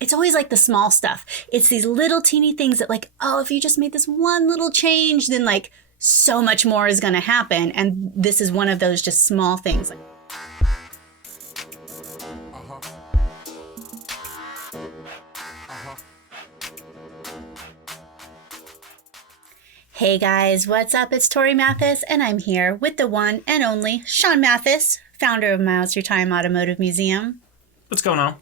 it's always like the small stuff. It's these little teeny things that like, oh, if you just made this one little change, then like so much more is going to happen. And this is one of those just small things. Hey guys, what's up? It's Torie Mathis, and I'm here with the one and only Sean Mathis, founder of Miles Through Time Automotive Museum. What's going on?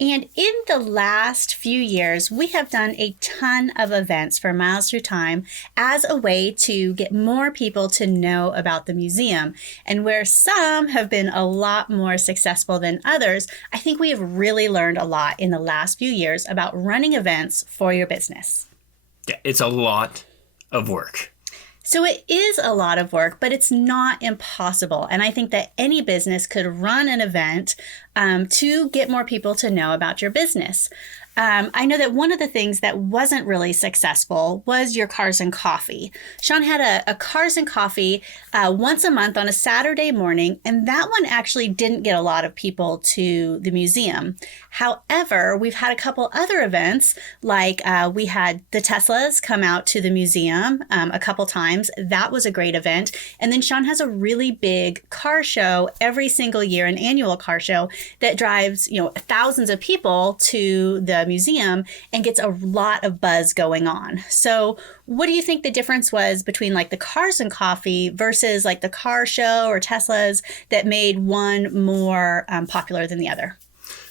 And in the last few years, we have done a ton of events for Miles Through Time as a way to get more people to know about the museum. And where some have been a lot more successful than others, I think we have really learned a lot in the last few years about running events for your business. Yeah, it's a lot of work. So it is a lot of work, but it's not impossible. And I think that any business could run an event to get more people to know about your business. I know that one of the things that wasn't really successful was your Cars and Coffee. Sean had a Cars and Coffee once a month on a Saturday morning, and that one actually didn't get a lot of people to the museum. However, we've had a couple other events, like we had the Teslas come out to the museum a couple times. That was a great event. And then Sean has a really big car show every single year, an annual car show that drives, thousands of people to the museum and gets a lot of buzz going on. So what do you think the difference was between like the Cars and Coffee versus like the car show or Teslas that made one more popular than the other?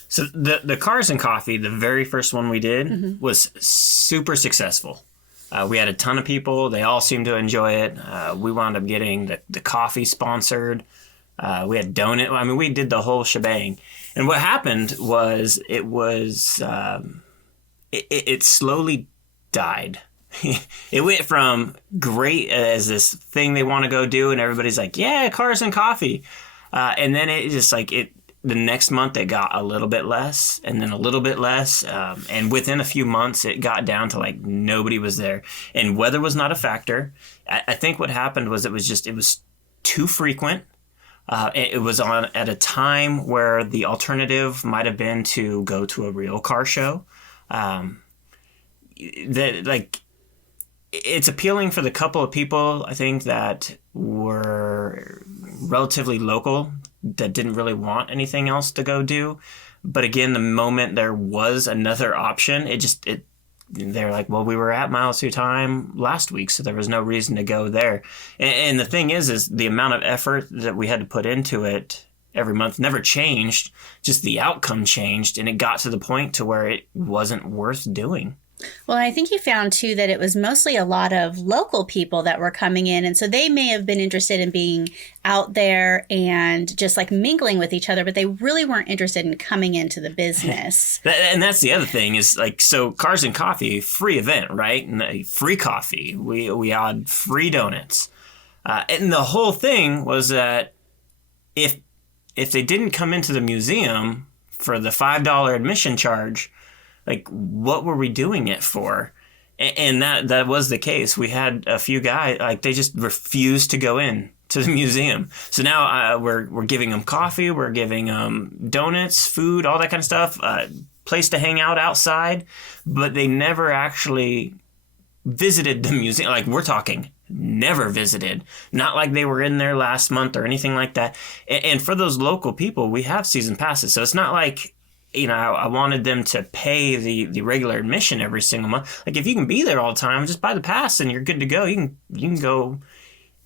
So the Cars and Coffee, the very first one we did, was super successful. We had a ton of people. They all seemed to enjoy it. We wound up getting the coffee sponsored. We had donut. I mean, we did the whole shebang. And what happened was it slowly died. It went from great as this thing they want to go do, and everybody's like, yeah, Cars and Coffee. And then it just the next month it got a little bit less, and then a little bit less. And within a few months, it got down to like nobody was there. And weather was not a factor. I think what happened was it was too frequent. It was on at a time where the alternative might have been to go to a real car show. It's appealing for the couple of people, I think, that were relatively local, that didn't really want anything else to go do. But again, the moment there was another option, they're like, well, we were at Miles Through Time last week, so there was no reason to go there. And the thing is the amount of effort that we had to put into it every month never changed, just the outcome changed, and it got to the point to where it wasn't worth doing. Well, I think you found, too, that it was mostly a lot of local people that were coming in. And so they may have been interested in being out there and just like mingling with each other, but they really weren't interested in coming into the business. And that's the other thing is so Cars and Coffee, free event, right? And free coffee. We had free donuts. And the whole thing was that if they didn't come into the museum for the $5 admission charge, like, what were we doing it for? And that was the case. We had a few guys, they just refused to go in to the museum. So now we're giving them coffee, we're giving them donuts, food, all that kind of stuff, place to hang out outside. But they never actually visited the museum. Like, we're talking never visited. Not like they were in there last month or anything like that. And for those local people, we have season passes. So it's not like, I wanted them to pay the regular admission every single month. Like, if you can be there all the time, just buy the pass and you're good to go. You can go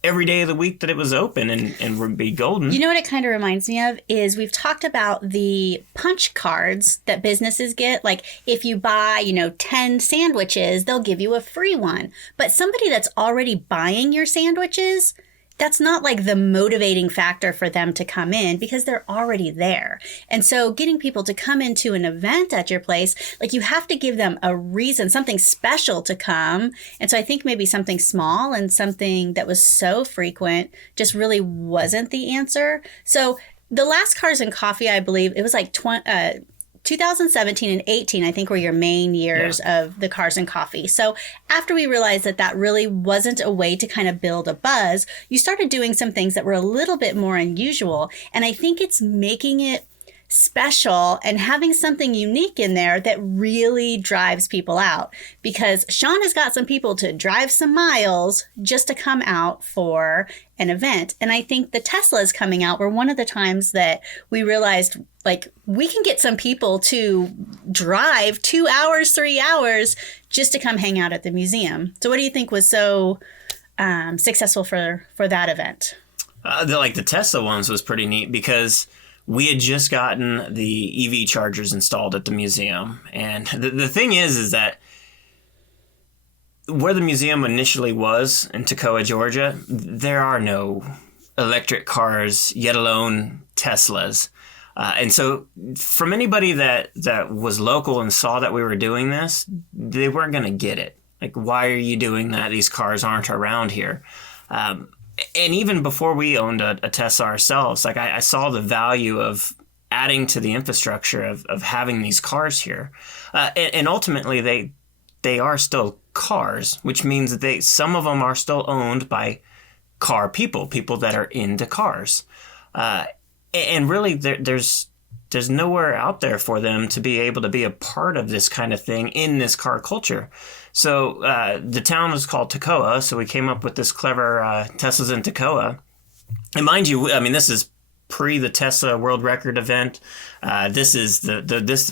every day of the week that it was open and be golden. You know what it kind of reminds me of is we've talked about the punch cards that businesses get. Like, if you buy, 10 sandwiches, they'll give you a free one. But somebody that's already buying your sandwiches, that's not like the motivating factor for them to come in because they're already there. And so getting people to come into an event at your place, like, you have to give them a reason, something special to come. And so I think maybe something small and something that was so frequent just really wasn't the answer. So the last Cars and Coffee, I believe, it was like 2017 and 18, I think, were your main years of the Cars and Coffee. So after we realized that really wasn't a way to kind of build a buzz, you started doing some things that were a little bit more unusual. And I think it's making it special and having something unique in there that really drives people out, because Sean has got some people to drive some miles just to come out for an event. And I think the Teslas coming out were one of the times that we realized, like, we can get some people to drive 2 hours, 3 hours just to come hang out at the museum. So what do you think was so successful for that event? The Tesla ones was pretty neat because we had just gotten the EV chargers installed at the museum. And the thing is that where the museum initially was in Toccoa, Georgia, there are no electric cars, yet alone Teslas. And so from anybody that was local and saw that we were doing this, they weren't going to get it. Like, why are you doing that? These cars aren't around here. And even before we owned a Tesla ourselves, like I saw the value of adding to the infrastructure of having these cars here. And ultimately, they are still cars, which means that some of them are still owned by car people that are into cars. And really, there's nowhere out there for them to be able to be a part of this kind of thing in this car culture. So the town was called Toccoa, so we came up with this clever Teslas in Toccoa. And mind you, I mean, this is pre the Tesla World Record event. This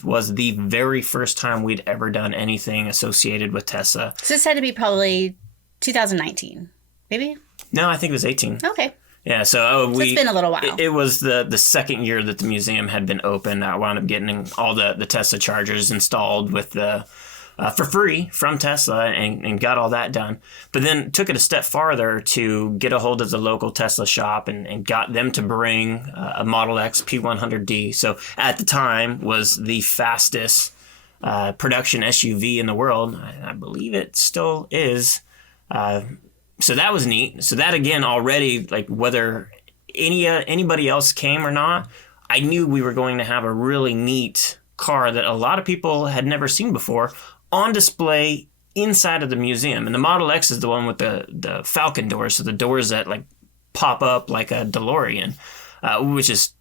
was the very first time we'd ever done anything associated with Tesla. So this had to be probably 2019, maybe? No, I think it was 18. Okay. Yeah, so it's been a little while. It was the second year that the museum had been open. I wound up getting all the Tesla chargers installed with for free from Tesla and got all that done. But then took it a step farther to get a hold of the local Tesla shop and got them to bring a Model X P100D. So at the time was the fastest production SUV in the world. I believe it still is. So that was neat. So that, again, already, like, whether anybody else came or not, I knew we were going to have a really neat car that a lot of people had never seen before on display inside of the museum. And the Model X is the one with the Falcon doors, so the doors that, like, pop up like a DeLorean, which is,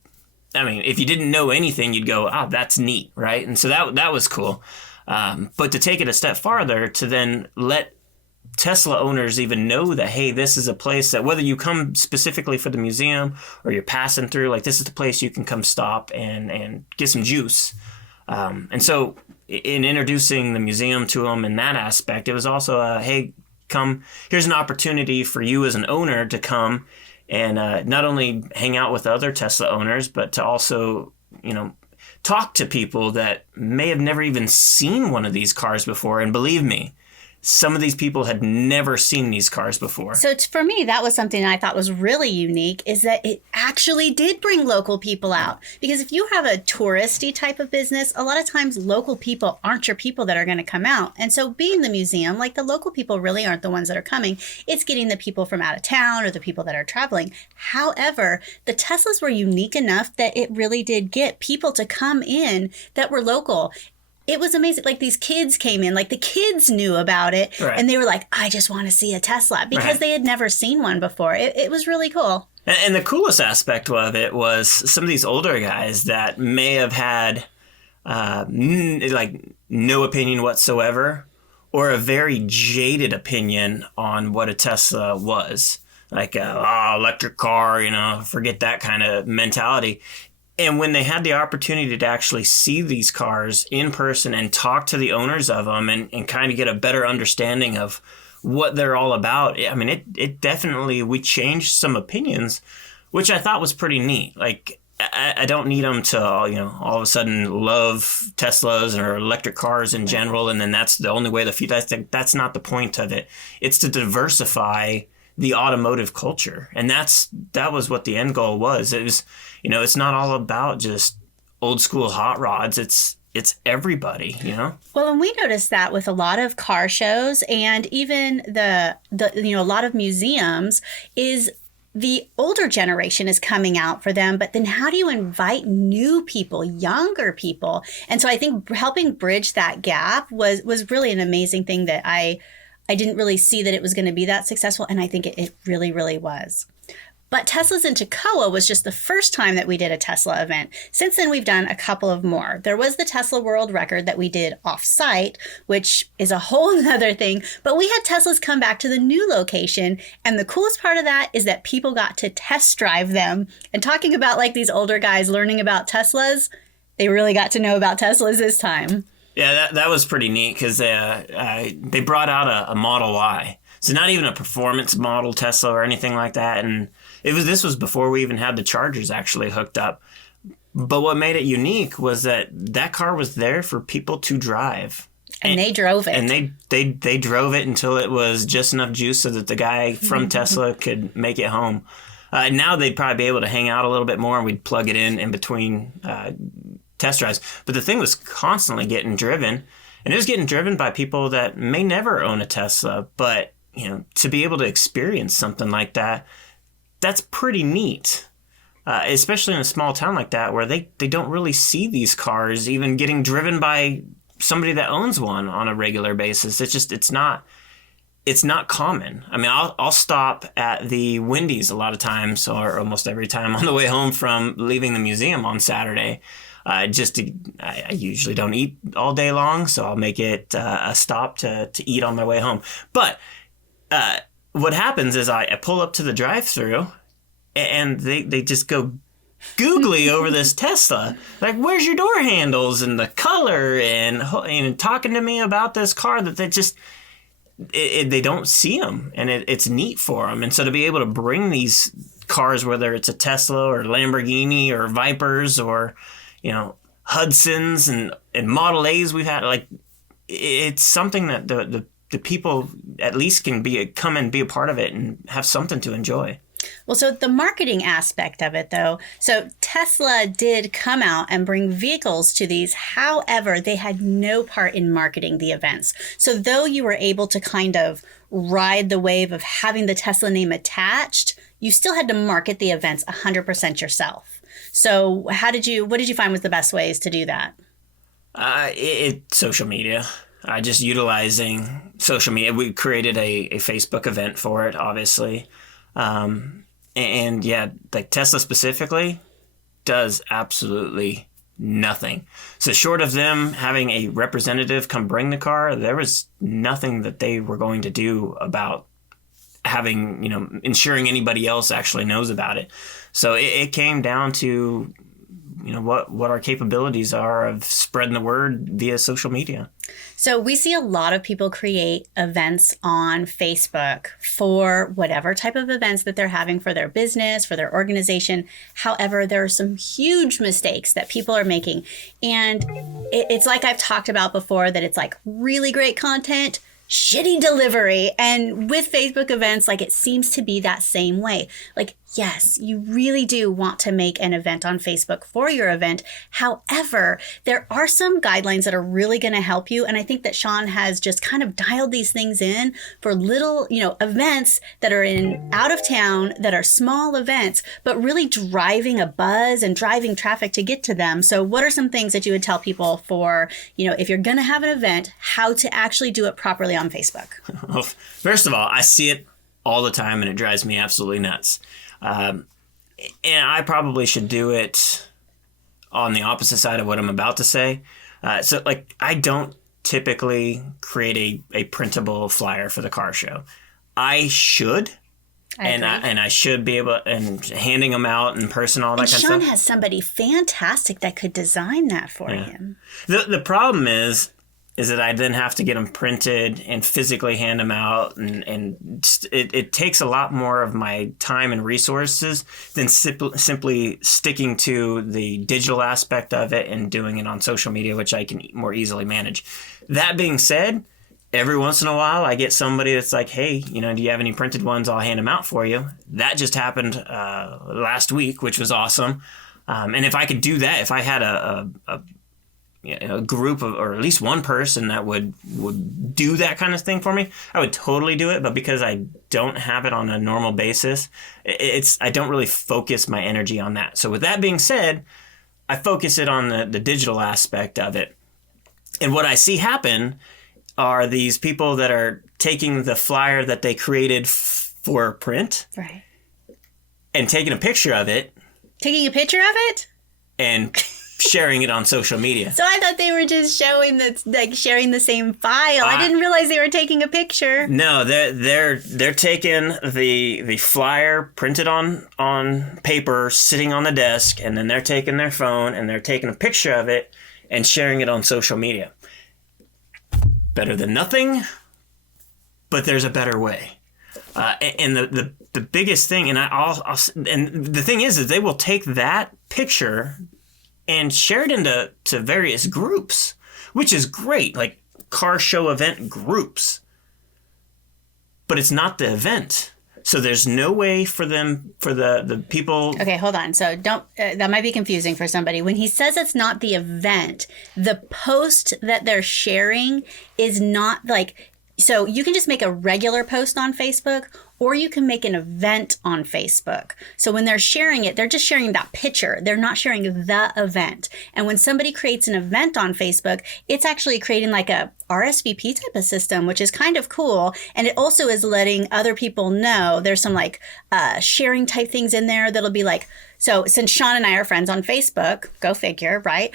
I mean, if you didn't know anything, you'd go, that's neat, right? And so that was cool. But to take it a step farther, to then let Tesla owners even know that, hey, this is a place that whether you come specifically for the museum or you're passing through, like, this is the place you can come stop and get some juice. And so in introducing the museum to them in that aspect, it was also hey, come, here's an opportunity for you as an owner to come and not only hang out with other Tesla owners, but to also, talk to people that may have never even seen one of these cars before. And believe me, some of these people had never seen these cars before. So for me, that was something I thought was really unique, is that it actually did bring local people out. Because if you have a touristy type of business, a lot of times local people aren't your people that are going to come out. And so being the museum, like, the local people really aren't the ones that are coming. It's getting the people from out of town or the people that are traveling. However, the Teslas were unique enough that it really did get people to come in that were local. It was amazing. Like, these kids came in, like, the kids knew about it. Right. And they were like, I just want to see a Tesla, because they had never seen one before. It was really cool. And the coolest aspect of it was some of these older guys that may have had no opinion whatsoever, or a very jaded opinion on what a Tesla was. Like, electric car, forget that kind of mentality. And when they had the opportunity to actually see these cars in person and talk to the owners of them and kind of get a better understanding of what they're all about, I mean, it definitely, we changed some opinions, which I thought was pretty neat. Like, I don't need them to, all of a sudden love Teslas or electric cars in general, and then that's the only way the future. I think that's not the point of it. It's to diversify the automotive culture, and that was what the end goal was. It was, it's not all about just old school hot rods. It's everybody, Well, and we noticed that with a lot of car shows and even the a lot of museums, is the older generation is coming out for them, but then how do you invite new people, younger people? And so I think helping bridge that gap was really an amazing thing that I didn't really see that it was going to be that successful, and I think it really, really was. But Tesla's in Toccoa was just the first time that we did a Tesla event. Since then, we've done a couple of more. There was the Tesla World Record that we did off-site, which is a whole other thing. But we had Teslas come back to the new location. And the coolest part of that is that people got to test drive them. And talking about like these older guys learning about Teslas, they really got to know about Teslas this time. Yeah, that was pretty neat because they brought out a Model Y. So not even a performance model Tesla or anything like that. And this was before we even had the chargers actually hooked up. But what made it unique was that car was there for people to drive. And they drove it. And they drove it until it was just enough juice so that the guy from Tesla could make it home. Now they'd probably be able to hang out a little bit more, and we'd plug it in between test drives. But the thing was constantly getting driven, and it was getting driven by people that may never own a Tesla, but to be able to experience something like that, that's pretty neat. Especially in a small town like that where they don't really see these cars even getting driven by somebody that owns one on a regular basis. It's not common. I mean, I'll stop at the Wendy's a lot of times, or almost every time on the way home from leaving the museum on Saturday. I usually don't eat all day long, so I'll make it a stop to eat on my way home. But what happens is I pull up to the drive-thru, and they just go googly over this Tesla. Like, where's your door handles and the color, and talking to me about this car that they don't see them, and it's neat for them. And so to be able to bring these cars, whether it's a Tesla or Lamborghini or Vipers or Hudsons and Model A's we've had, like, it's something that the people at least can come and be a part of it and have something to enjoy. Well, so the marketing aspect of it, though, so Tesla did come out and bring vehicles to these. However, they had no part in marketing the events. So though you were able to kind of ride the wave of having the Tesla name attached, you still had to market the events 100% yourself. So what did you find was the best ways to do that? Social media. Just utilizing social media. We created a Facebook event for it, obviously. And yeah, like Tesla specifically does absolutely nothing. So short of them having a representative come bring the car, there was nothing that they were going to do about having, ensuring anybody else actually knows about it. So it came down to, what our capabilities are of spreading the word via social media. So we see a lot of people create events on Facebook for whatever type of events that they're having for their business, for their organization. However, there are some huge mistakes that people are making. And it's like I've talked about before, that it's like really great content, shitty delivery. And with Facebook events, like, it seems to be that same way. Like, yes, you really do want to make an event on Facebook for your event. However, there are some guidelines that are really going to help you. And I think that Sean has just kind of dialed these things in for little, events that are out of town, that are small events, but really driving a buzz and driving traffic to get to them. So what are some things that you would tell people for, if you're going to have an event, how to actually do it properly on Facebook? Well, first of all, I see it all the time, and it drives me absolutely nuts. And I probably should do it on the opposite side of what I'm about to say. So I don't typically create a printable flyer for the car show. I should. I should be able, and handing them out in person, all that kind of stuff. And Sean has somebody fantastic that could design that for him. The problem is that I then have to get them printed and physically hand them out. And it takes a lot more of my time and resources than simply sticking to the digital aspect of it and doing it on social media, which I can more easily manage. That being said, every once in a while, I get somebody that's like, hey, do you have any printed ones? I'll hand them out for you. That just happened last week, which was awesome. And if I could do that, if I had a group of, or at least one person that would do that kind of thing for me, I would totally do it. But because I don't have it on a normal basis, I don't really focus my energy on that. So with that being said, I focus it on the digital aspect of it. And what I see happen are these people that are taking the flyer that they created for print. Right. and taking a picture of it. Taking a picture of it? And sharing it on social media. So I thought they were just showing that, like, sharing the same file. I didn't realize they were taking a picture. No, they're taking the flyer printed on paper, sitting on the desk, and then they're taking their phone and they're taking a picture of it and sharing it on social media. Better than nothing, but there's a better way. And the biggest thing, and and the thing is they will take that picture and share it into various groups, which is great, like car show event groups. But it's not the event. So there's no way for the people. Okay, hold on. So that might be confusing for somebody. When he says it's not the event, the post that they're sharing is not like, so you can just make a regular post on Facebook, or you can make an event on Facebook. So when they're sharing it, they're just sharing that picture. They're not sharing the event. And when somebody creates an event on Facebook, it's actually creating like a RSVP type of system, which is kind of cool. And it also is letting other people know. There's some like sharing type things in there that'll be like, so since Sean and I are friends on Facebook, go figure, right?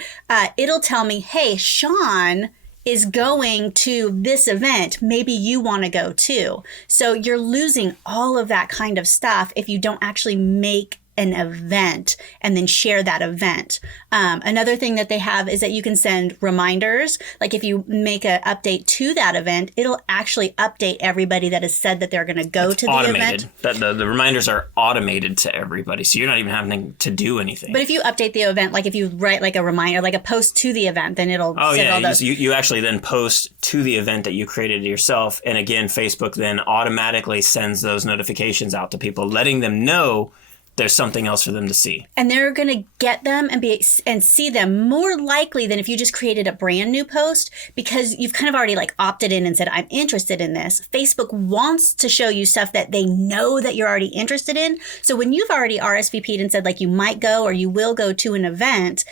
It'll tell me, hey, Sean is going to this event. Maybe you want to go too. So you're losing all of that kind of stuff if you don't actually make an event and then share that event. Another thing that they have is that you can send reminders. Like if you make an update to that event, it'll actually update everybody that has said that they're going to go to the automated. event. The reminders are automated to everybody, so you're not even having to do anything. But if you update the event, like if you write like a reminder, like a post to the event, then it'll send all those. You actually then post to the event that you created yourself. And again, Facebook then automatically sends those notifications out to people, letting them know there's something else for them to see. And they're going to get them and see them more likely than if you just created a brand new post, because you've kind of already like opted in and said, I'm interested in this. Facebook wants to show you stuff that they know that you're already interested in. So when you've already RSVP'd and said like you might go or you will go to an event,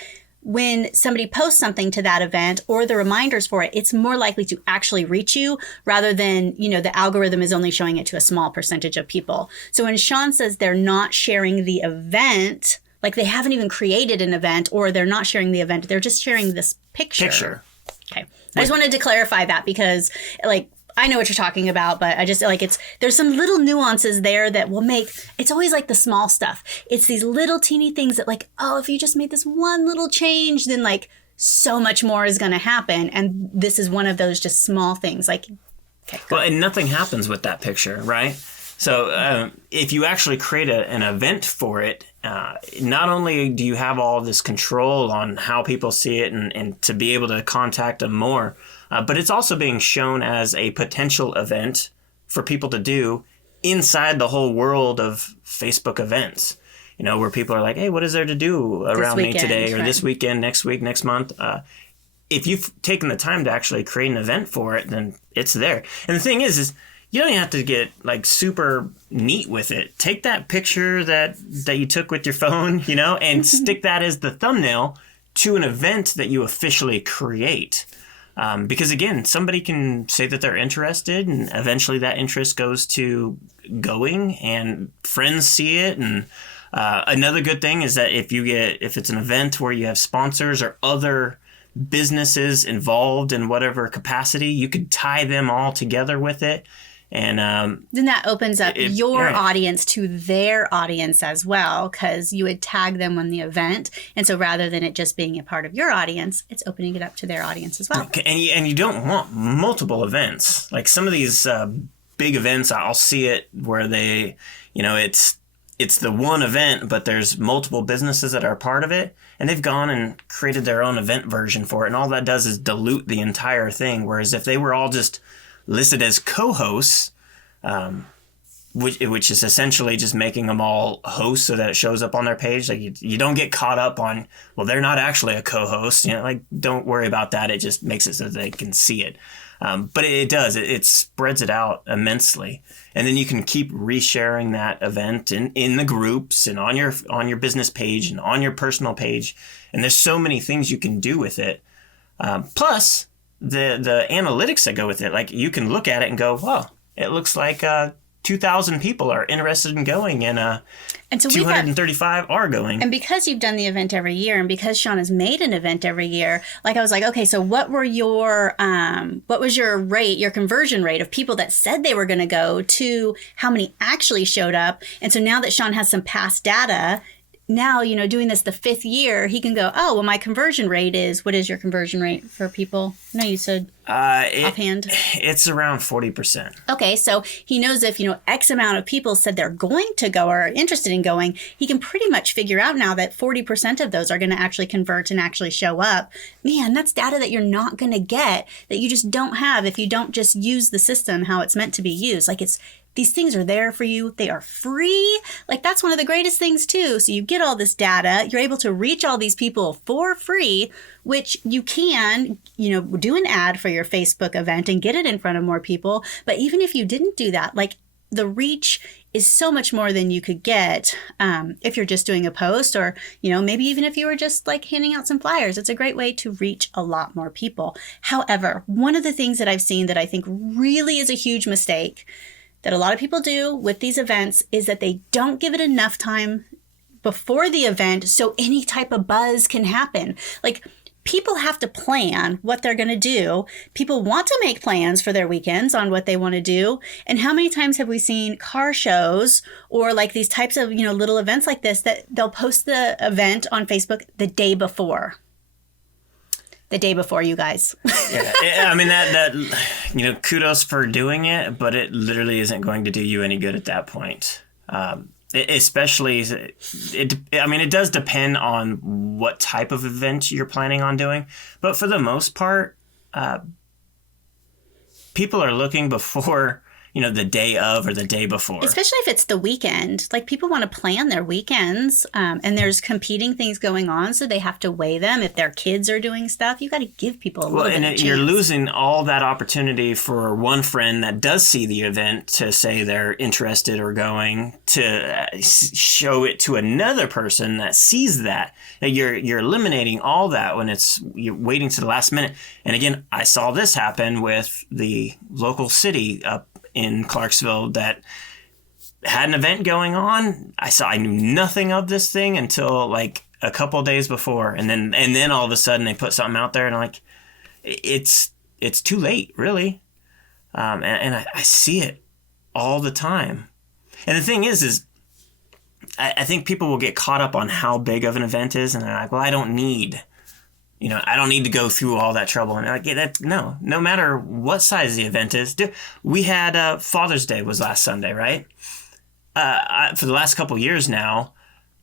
when somebody posts something to that event or the reminders for it, it's more likely to actually reach you rather than, the algorithm is only showing it to a small percentage of people. So when Sean says they're not sharing the event, like they haven't even created an event or they're not sharing the event, they're just sharing this picture. Okay. I just wanted to clarify that because like, I know what you're talking about, but I just like there's some little nuances there that will make, it's always like the small stuff. It's these little teeny things that like, oh, if you just made this one little change, then like so much more is going to happen. And this is one of those just small things like, okay. Well, and nothing happens with that picture, right? So if you actually create an event for it, not only do you have all this control on how people see it and to be able to contact them more, but it's also being shown as a potential event for people to do inside the whole world of Facebook events. Where people are like, hey, what is there to do around me today or this weekend, next week, next month? If you've taken the time to actually create an event for it, then it's there. And the thing is you don't have to get like super neat with it. Take that picture that you took with your phone, and stick that as the thumbnail to an event that you officially create. Because again, somebody can say that they're interested and eventually that interest goes to going and friends see it. And another good thing is that if it's an event where you have sponsors or other businesses involved in whatever capacity, you could tie them all together with it. And then that opens up your audience to their audience as well, because you would tag them on the event. And so rather than it just being a part of your audience, it's opening it up to their audience as well. And you don't want multiple events. Like some of these big events, I'll see it where they, it's the one event, but there's multiple businesses that are part of it. And they've gone and created their own event version for it. And all that does is dilute the entire thing. Whereas if they were all just listed as co-hosts, which is essentially just making them all hosts so that it shows up on their page. Like you don't get caught up on, well, they're not actually a co-host. Don't worry about that. It just makes it so they can see it. But it does. It spreads it out immensely. And then you can keep resharing that event in the groups and on your business page and on your personal page. And there's so many things you can do with it. The analytics that go with it, like you can look at it and go, well, it looks like 2,000 people are interested in going, and And so 235 are going. And because you've done the event every year, and because Sean has made an event every year, like I was like, okay, so what was your rate, your conversion rate of people that said they were going to go to how many actually showed up? And so now that Sean has some past data, now, doing this the 5th year, he can go, oh, well, my conversion rate is, what is your conversion rate for people? No, you said offhand. It's around 40%. Okay, so he knows if, X amount of people said they're going to go or are interested in going, he can pretty much figure out now that 40% of those are going to actually convert and actually show up. Man, that's data that you're not going to get, that you just don't have if you don't just use the system how it's meant to be used. Like these things are there for you. They are free. Like that's one of the greatest things too. So you get all this data, you're able to reach all these people for free, which you can, do an ad for your Facebook event and get it in front of more people. But even if you didn't do that, like the reach is so much more than you could get if you're just doing a post, or, maybe even if you were just like handing out some flyers. It's a great way to reach a lot more people. However, one of the things that I've seen that I think really is a huge mistake that a lot of people do with these events is that they don't give it enough time before the event so any type of buzz can happen. Like people have to plan what they're going to do. People want to make plans for their weekends on what they want to do. And how many times have we seen car shows or like these types of, little events like this that they'll post the event on Facebook the day before? The day before, you guys. Yeah, I mean that kudos for doing it, but it literally isn't going to do you any good at that point. Especially, it does depend on what type of event you're planning on doing, but for the most part, people are looking before. The day of or the day before. Especially if it's the weekend. Like people want to plan their weekends and there's competing things going on. So they have to weigh them. If their kids are doing stuff, you got to give people a little bit of a chance. You're losing all that opportunity for one friend that does see the event to say they're interested or going to show it to another person that sees that. You're eliminating all that when you're waiting to the last minute. And again, I saw this happen with the local city up in Clarksville that had an event going on. I knew nothing of this thing until like a couple of days before, and then all of a sudden they put something out there, and I'm like, it's too late, really. And I see it all the time. And the thing is I think people will get caught up on how big of an event is, and they're like, well, I don't need to go through all that trouble. And like, no matter what size the event is. We had Father's Day was last Sunday, right? For the last couple years now,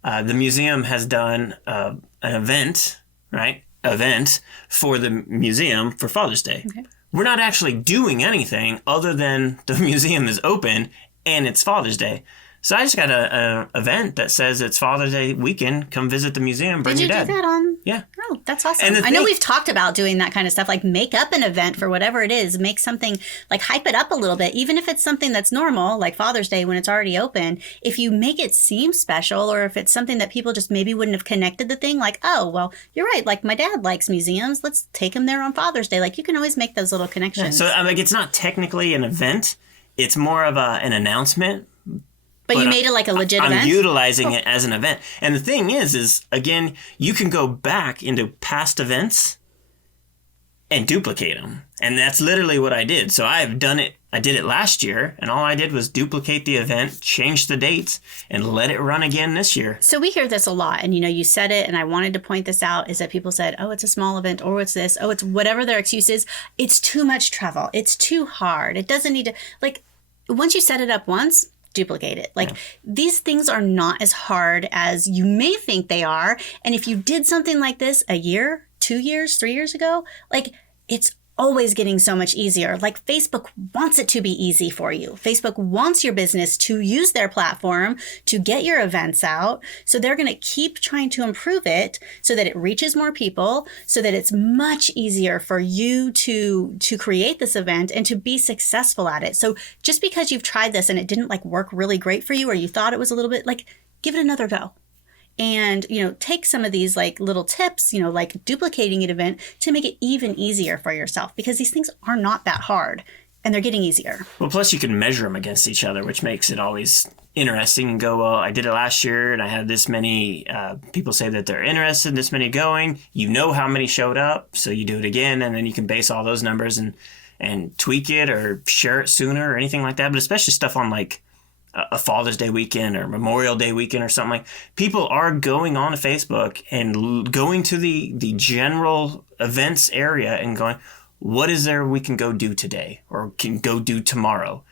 the museum has done an event, right? Event for the museum for Father's Day. Okay. We're not actually doing anything other than the museum is open and it's Father's Day. So I just got an event that says it's Father's Day weekend. Come visit the museum. Bring your dad. Did you do that on? Yeah. Oh, that's awesome. I know we've talked about doing that kind of stuff, like make up an event for whatever it is. Make something, like hype it up a little bit. Even if it's something that's normal, like Father's Day when it's already open. If you make it seem special, or if it's something that people just maybe wouldn't have connected the thing, like, oh, well, you're right. Like my dad likes museums. Let's take him there on Father's Day. Like you can always make those little connections. Yeah, so it's not technically an event. It's more of an announcement. But you made it like a legit event? I'm utilizing it as an event. And the thing is again, you can go back into past events and duplicate them. And that's literally what I did. So I've done it. I did it last year, and all I did was duplicate the event, change the dates, and let it run again this year. So we hear this a lot. And, you said it, and I wanted to point this out, is that people said, oh, it's a small event, or it's this, oh, it's whatever their excuse is. It's too much travel. It's too hard. It doesn't need to, like, once you set it up once, duplicate it. Like these things are not as hard as you may think they are. And if you did something like this a year, 2 years, 3 years ago, like it's always getting so much easier. Like Facebook wants it to be easy for you. Facebook wants your business to use their platform to get your events out. So they're going to keep trying to improve it so that it reaches more people, so that it's much easier for you to create this event and to be successful at it. So just because you've tried this and it didn't like work really great for you, or you thought it was a little bit, like give it another go. And, take some of these like little tips, like duplicating an event to make it even easier for yourself, because these things are not that hard. and they're getting easier. Well, plus you can measure them against each other, which makes it always interesting and go, well, I did it last year and I had this many people say that they're interested, this many going. You know how many showed up, so you do it again, and then you can base all those numbers and tweak it or share it sooner or anything like that. But especially stuff on like a Father's Day weekend or Memorial Day weekend or something, like people are going on to Facebook and going to the general events area and going, what is there we can go do today or can go do tomorrow?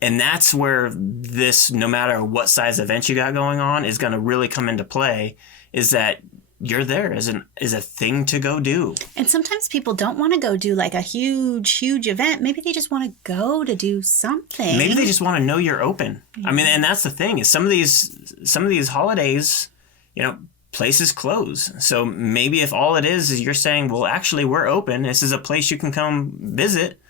And that's where this, no matter what size event you got going on, is going to really come into play, is that you're there as a thing to go do. And sometimes people don't want to go do like a huge event. Maybe they just want to go to do something. Maybe they just want to know you're open. Yeah. I mean, and that's the thing, is some of these holidays, you know, places close. So maybe if all it is you're saying, well, actually we're open, this is a place you can come visit,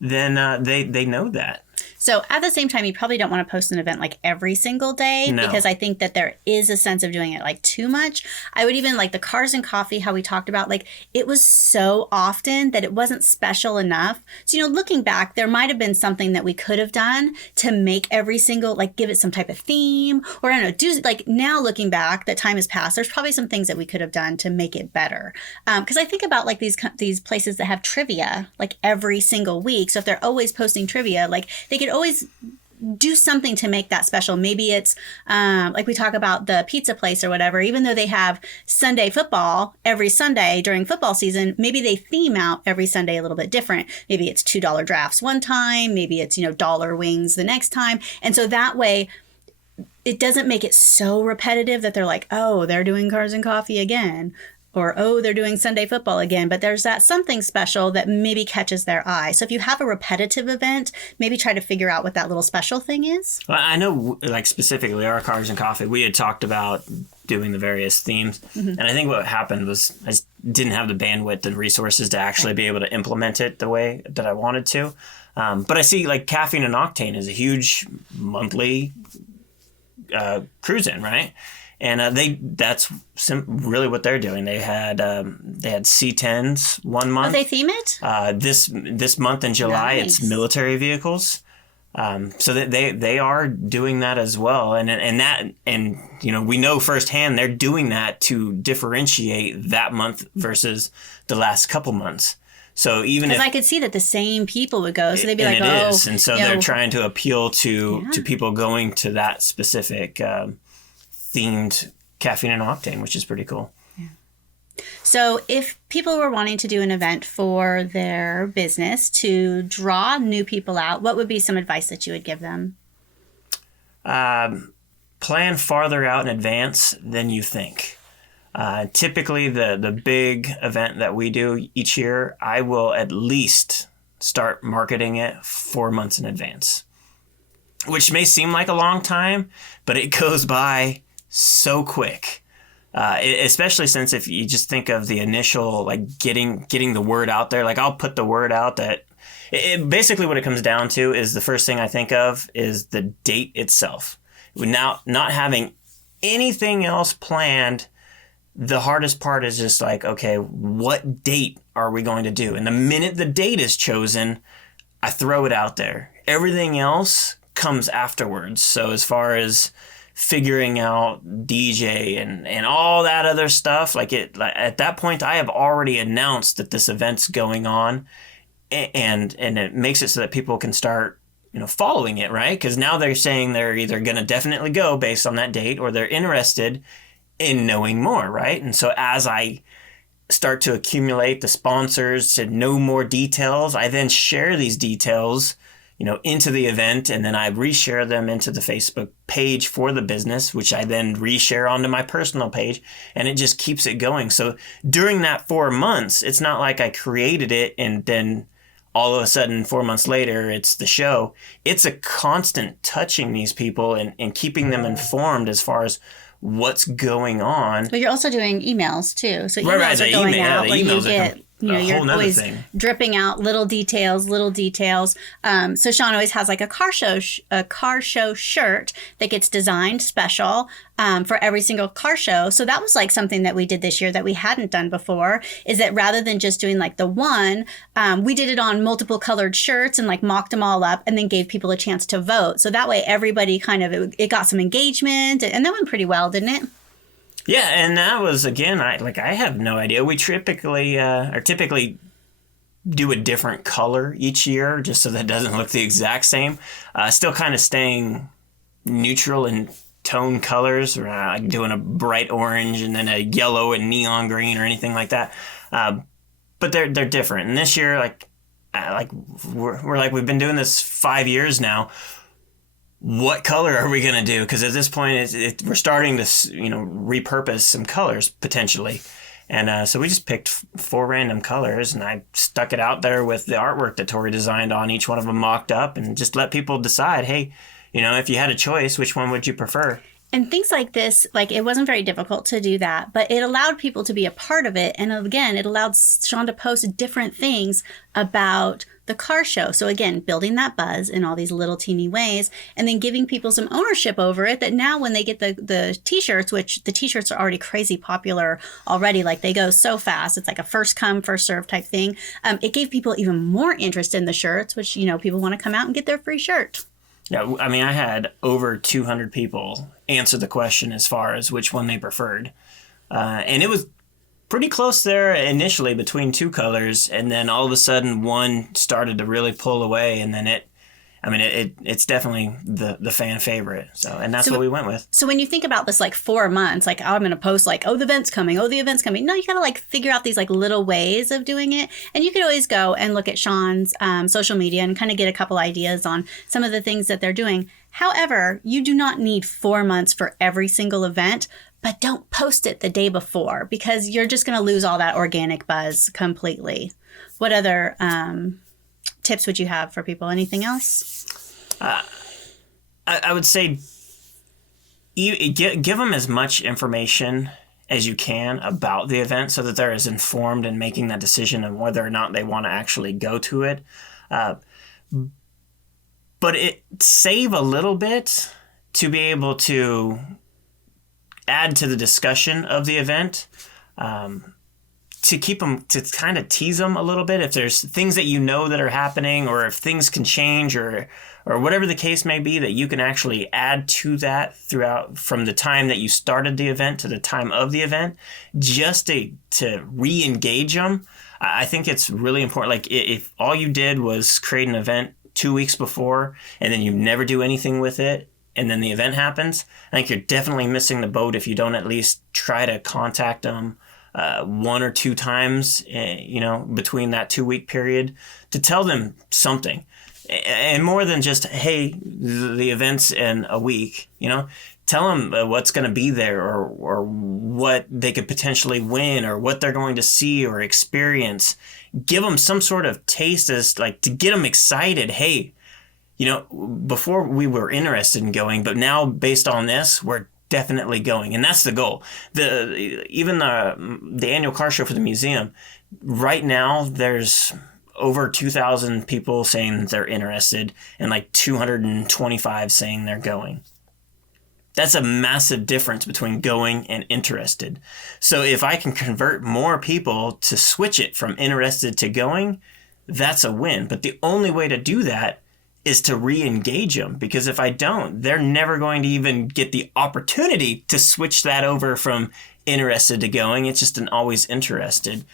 then they know that. So at the same time, you probably don't want to post an event like every single day, because I think that there is a sense of doing it like too much. I would even like the cars and coffee, how we talked about, like it was so often that it wasn't special enough. So, you know, looking back, there might have been something that we could have done to make every single, like give it some type of theme, or I don't know, do like now looking back that time has passed, there's probably some things that we could have done to make it better. Because I think about like these places that have trivia like every single week. So if they're always posting trivia, like they could always do something to make that special. Maybe it's like we talk about the pizza place or whatever, even though they have Sunday football every Sunday during football season, maybe they theme out every Sunday a little bit different. Maybe it's $2 drafts one time, maybe it's, you know, dollar wings the next time. And so that way it doesn't make it so repetitive that they're like, oh, they're doing cars and coffee again. Or, oh, they're doing Sunday football again. But there's that something special that maybe catches their eye. So if you have a repetitive event, maybe try to figure out what that little special thing is. Well, I know, like specifically our cars and coffee, we had talked about doing the various themes. Mm-hmm. And I think what happened was I just didn't have the bandwidth and resources to actually be able to implement it the way that I wanted to. But I see like Caffeine and Octane is a huge monthly cruise in, right? And that's really what they're doing. They had C10s one month. Oh, they theme it? This month in July, nice. It's military vehicles. So they are doing that as well. And you know, we know firsthand they're doing that to differentiate that month versus the last couple months. So even if I could see that the same people would go, so they'd be like, "Oh," and so they're trying to appeal to people going to that specific themed Caffeine and Octane, which is pretty cool. Yeah. So if people were wanting to do an event for their business to draw new people out, what would be some advice that you would give them? Plan farther out in advance than you think. Typically, the big event that we do each year, I will at least start marketing it 4 months in advance, which may seem like a long time, but it goes by so quick, especially since if you just think of the initial, like getting the word out there, like I'll put the word out that basically what it comes down to is the first thing I think of is the date itself. Now, not having anything else planned, the hardest part is just like, okay, what date are we going to do? And the minute the date is chosen, I throw it out there. Everything else comes afterwards. So as far as figuring out DJ and all that other stuff, like at that point I have already announced that this event's going on, and it makes it so that people can start, you know, following it, right? Because now they're saying they're either going to definitely go based on that date, or they're interested in knowing more, right? And so as I start to accumulate the sponsors to know more details, I then share these details, you know, into the event, and then I reshare them into the Facebook page for the business, which I then reshare onto my personal page, and it just keeps it going. So during that 4 months, it's not like I created it and then all of a sudden 4 months later it's the show. It's a constant touching these people and keeping them informed as far as what's going on. But you're also doing emails too. So emails right. are going out the where you emails get you know, a you're whole nother always thing. dripping out little details, so Sean always has like a car show shirt that gets designed special for every single car show. So that was like something that we did this year that we hadn't done before, is that rather than just doing like the one, we did it on multiple colored shirts and like mocked them all up and then gave people a chance to vote. So that way everybody kind of, it got some engagement, and that went pretty well, didn't it? Yeah, and that was, again, I have no idea. We typically do a different color each year just so that it doesn't look the exact same. Still kind of staying neutral in tone colors, or like doing a bright orange and then a yellow and neon green or anything like that. But they're different. And this year, we've been doing this 5 years now. What color are we going to do? Because at this point, we're starting to, repurpose some colors potentially. And so we just picked 4 random colors, and I stuck it out there with the artwork that Torie designed on each one of them mocked up, and just let people decide, hey, if you had a choice, which one would you prefer? And things like this, like, it wasn't very difficult to do that, but it allowed people to be a part of it. And again, it allowed Sean to post different things about the car show. So again, building that buzz in all these little teeny ways, and then giving people some ownership over it, that now when they get the t-shirts, which the t-shirts are already crazy popular already, like they go so fast. It's like a first come, first serve type thing. It gave people even more interest in the shirts, which, people want to come out and get their free shirt. Yeah, I mean, I had over 200 people answer the question as far as which one they preferred. And it was pretty close there initially between 2 colors, and then all of a sudden one started to really pull away, and then it's definitely the fan favorite. And that's what we went with. So when you think about this, like 4 months, like, I'm going to post like, oh, the event's coming. No, you got to like figure out these like little ways of doing it. And you could always go and look at Sean's social media and kind of get a couple ideas on some of the things that they're doing. However, you do not need 4 months for every single event, but don't post it the day before, because you're just going to lose all that organic buzz completely. What other tips would you have for people? Anything else? I would say give them as much information as you can about the event so that they're as informed in making that decision on whether or not they want to actually go to it. But save a little bit to be able to add to the discussion of the event, to keep them, to kind of tease them a little bit if there's things that that are happening, or if things can change, or whatever the case may be, that you can actually add to that throughout from the time that you started the event to the time of the event, just to re-engage them. I think it's really important. Like, if all you did was create an event 2 weeks before and then you never do anything with it, and then the event happens, I think you're definitely missing the boat if you don't at least try to contact them 1 or 2 times, between that 2-week period, to tell them something. And more than just, hey, the event's in a week, tell them what's going to be there, or what they could potentially win, or what they're going to see or experience. Give them some sort of taste, as like to get them excited. Hey, before we were interested in going, but now based on this, we're definitely going. And that's the goal. Even the annual car show for the museum, right now there's over 2,000 people saying they're interested, and like 225 saying they're going. That's a massive difference between going and interested. So if I can convert more people to switch it from interested to going, that's a win. But the only way to do that is to re-engage them, because if I don't, they're never going to even get the opportunity to switch that over from interested to going. It's just an always interested.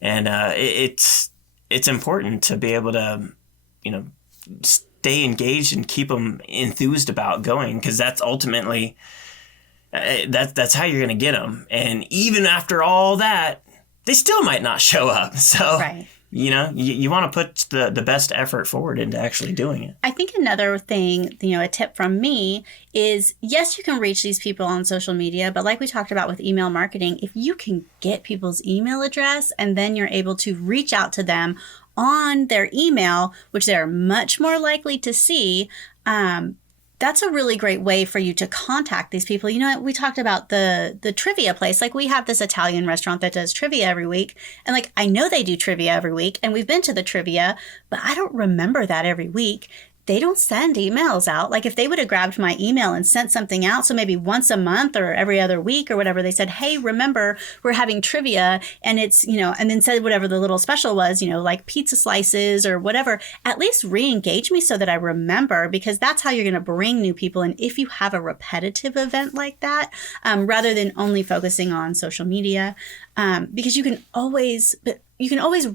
And it's important to be able to, stay engaged and keep them enthused about going, because that's ultimately, that's how you're going to get them. And even after all that, they still might not show up. So, right. You want to put the best effort forward into actually doing it. I think another thing, a tip from me is, yes, you can reach these people on social media, but like we talked about with email marketing, if you can get people's email address and then you're able to reach out to them on their email, which they're much more likely to see, that's a really great way for you to contact these people. You know, we talked about the trivia place. Like, we have this Italian restaurant that does trivia every week. And like, I know they do trivia every week, and we've been to the trivia, but I don't remember that every week. They don't send emails out. Like, if they would have grabbed my email and sent something out, so maybe once a month or every other week or whatever, they said, hey, remember, we're having trivia, and it's, you know, and then said whatever the little special was, you know, like pizza slices or whatever, at least re-engage me so that I remember, because that's how you're going to bring new people in if you have a repetitive event like that, rather than only focusing on social media, because you can always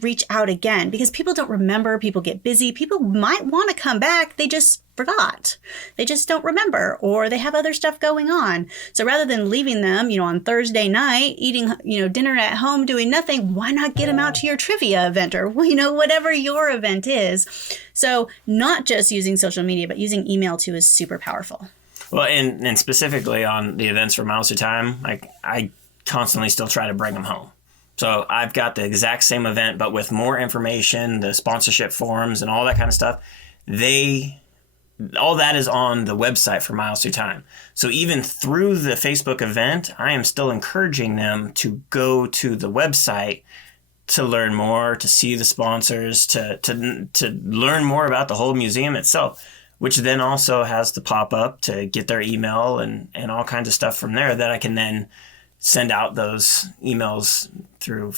reach out again, because people don't remember, people get busy, people might want to come back, they just forgot. They just don't remember, or they have other stuff going on. So rather than leaving them, you know, on Thursday night eating, you know, dinner at home doing nothing, why not get them out to your trivia event, or, you know, whatever your event is. So not just using social media, but using email too is super powerful. Well, and specifically on the events for Miles to Time, like, I constantly still try to bring them home. So I've got the exact same event, but with more information, the sponsorship forms and all that kind of stuff. All that is on the website for Miles to Time. So even through the Facebook event, I am still encouraging them to go to the website to learn more, to see the sponsors, to learn more about the whole museum itself, which then also has the pop-up to get their email and all kinds of stuff from there that I can then send out those emails through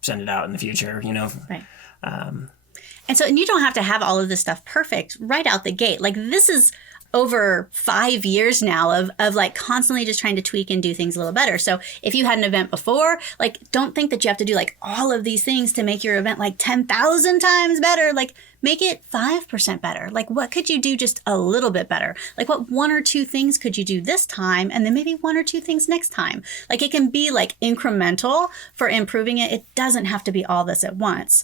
send it out in the future, you know. Right. And you don't have to have all of this stuff perfect right out the gate. Like, this is over 5 years now of like constantly just trying to tweak and do things a little better. So if you had an event before, like, don't think that you have to do like all of these things to make your event like 10,000 times better. Like, make it 5% better. Like, what could you do just a little bit better? Like, what 1 or 2 things could you do this time, and then maybe 1 or 2 things next time? Like, it can be like incremental for improving it. It doesn't have to be all this at once.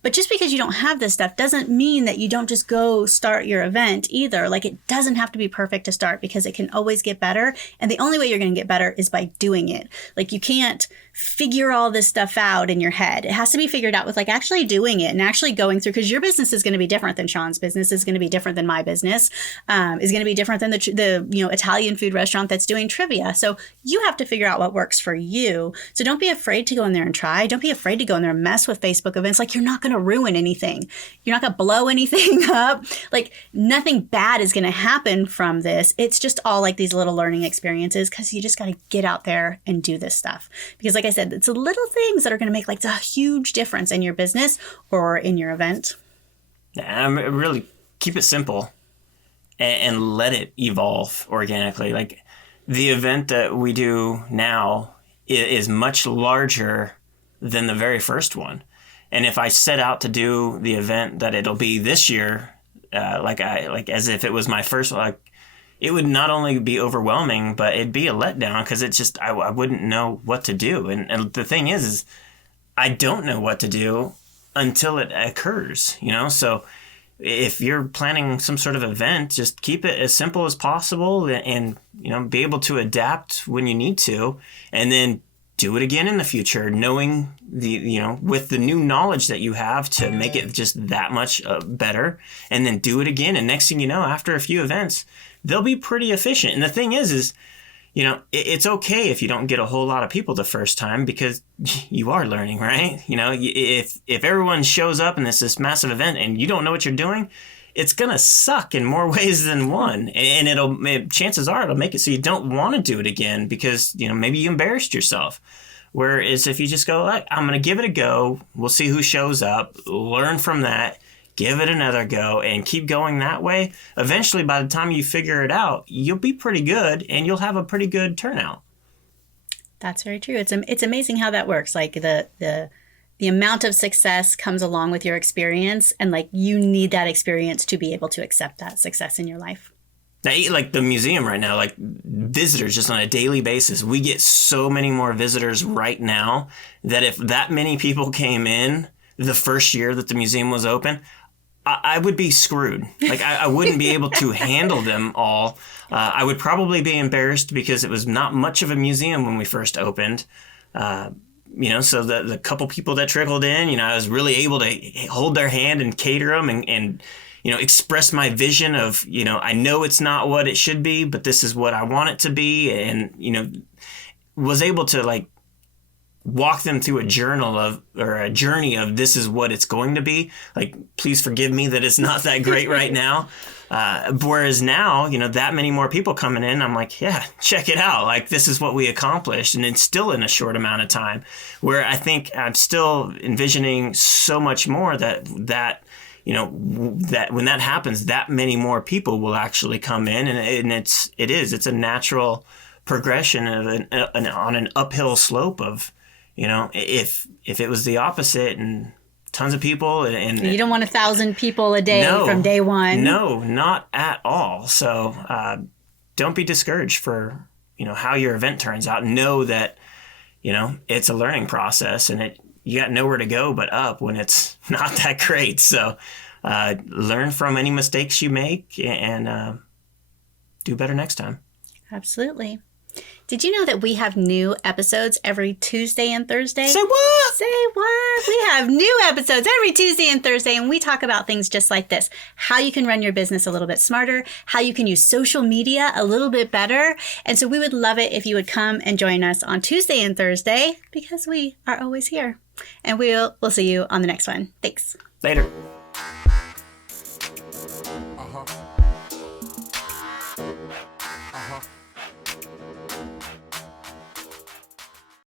But just because you don't have this stuff doesn't mean that you don't just go start your event either. Like, it doesn't have to be perfect to start, because it can always get better. And the only way you're going to get better is by doing it. Like, you can't figure all this stuff out in your head. It has to be figured out with like actually doing it and actually going through, because your business is going to be different than Sean's business, is going to be different than my business, is going to be different than the you know, Italian food restaurant that's doing trivia. So you have to figure out what works for you. So don't be afraid to go in there and try. Don't be afraid to go in there and mess with Facebook events. Like, you're not going to ruin anything. You're not going to blow anything up. Like, nothing bad is going to happen from this. It's just all like these little learning experiences, because you just got to get out there and do this stuff. Because like I said, it's the little things that are going to make like a huge difference in your business or in your event. Yeah, really keep it simple and let it evolve organically. Like, the event that we do now is much larger than the very first one. And if I set out to do the event that it'll be this year, like as if it was my first one, like, it would not only be overwhelming, but it'd be a letdown, because it's just, I wouldn't know what to do. And the thing is I don't know what to do until it occurs, you know? So if you're planning some sort of event, just keep it as simple as possible, and you know, be able to adapt when you need to, and then do it again in the future, knowing with the new knowledge that you have to make it just that much better, and then do it again. And next thing you know, after a few events, they'll be pretty efficient. And the thing is, you know, it's okay if you don't get a whole lot of people the first time, because you are learning, right? You know, if everyone shows up and it's this massive event and you don't know what you're doing, it's going to suck in more ways than one. And chances are it'll make it so you don't want to do it again, because, you know, maybe you embarrassed yourself. Whereas if you just go, like, I'm going to give it a go, we'll see who shows up, learn from that, give it another go, and keep going that way, eventually by the time you figure it out, you'll be pretty good and you'll have a pretty good turnout. That's very true. It's amazing how that works. Like, the amount of success comes along with your experience, and like, you need that experience to be able to accept that success in your life. Now, like the museum right now, like visitors just on a daily basis, we get so many more visitors right now that if that many people came in the first year that the museum was open, I would be screwed. Like, I wouldn't be able to handle them all. I would probably be embarrassed, because it was not much of a museum when we first opened. You know, so the couple people that trickled in, you know, I was really able to hold their hand and cater them and express my vision of, I know it's not what it should be, but this is what I want it to be. And, was able to like walk them through a journey of this is what it's going to be. Like, please forgive me that it's not that great right now. Whereas now, that many more people coming in, I'm like, yeah, check it out. Like, this is what we accomplished. And it's still in a short amount of time, where I think I'm still envisioning so much more that that when that happens, that many more people will actually come in. And it's a natural progression of on an uphill slope of, if it was the opposite and tons of people and you don't want 1,000 people a day from day one. No, not at all. So don't be discouraged for how your event turns out. Know that it's a learning process, and you got nowhere to go but up when it's not that great. So learn from any mistakes you make and do better next time. Absolutely. Did you know that we have new episodes every Tuesday and Thursday? Say what? Say what? We have new episodes every Tuesday and Thursday, and we talk about things just like this. How you can run your business a little bit smarter, how you can use social media a little bit better. And so we would love it if you would come and join us on Tuesday and Thursday, because we are always here. And we'll see you on the next one. Thanks. Later.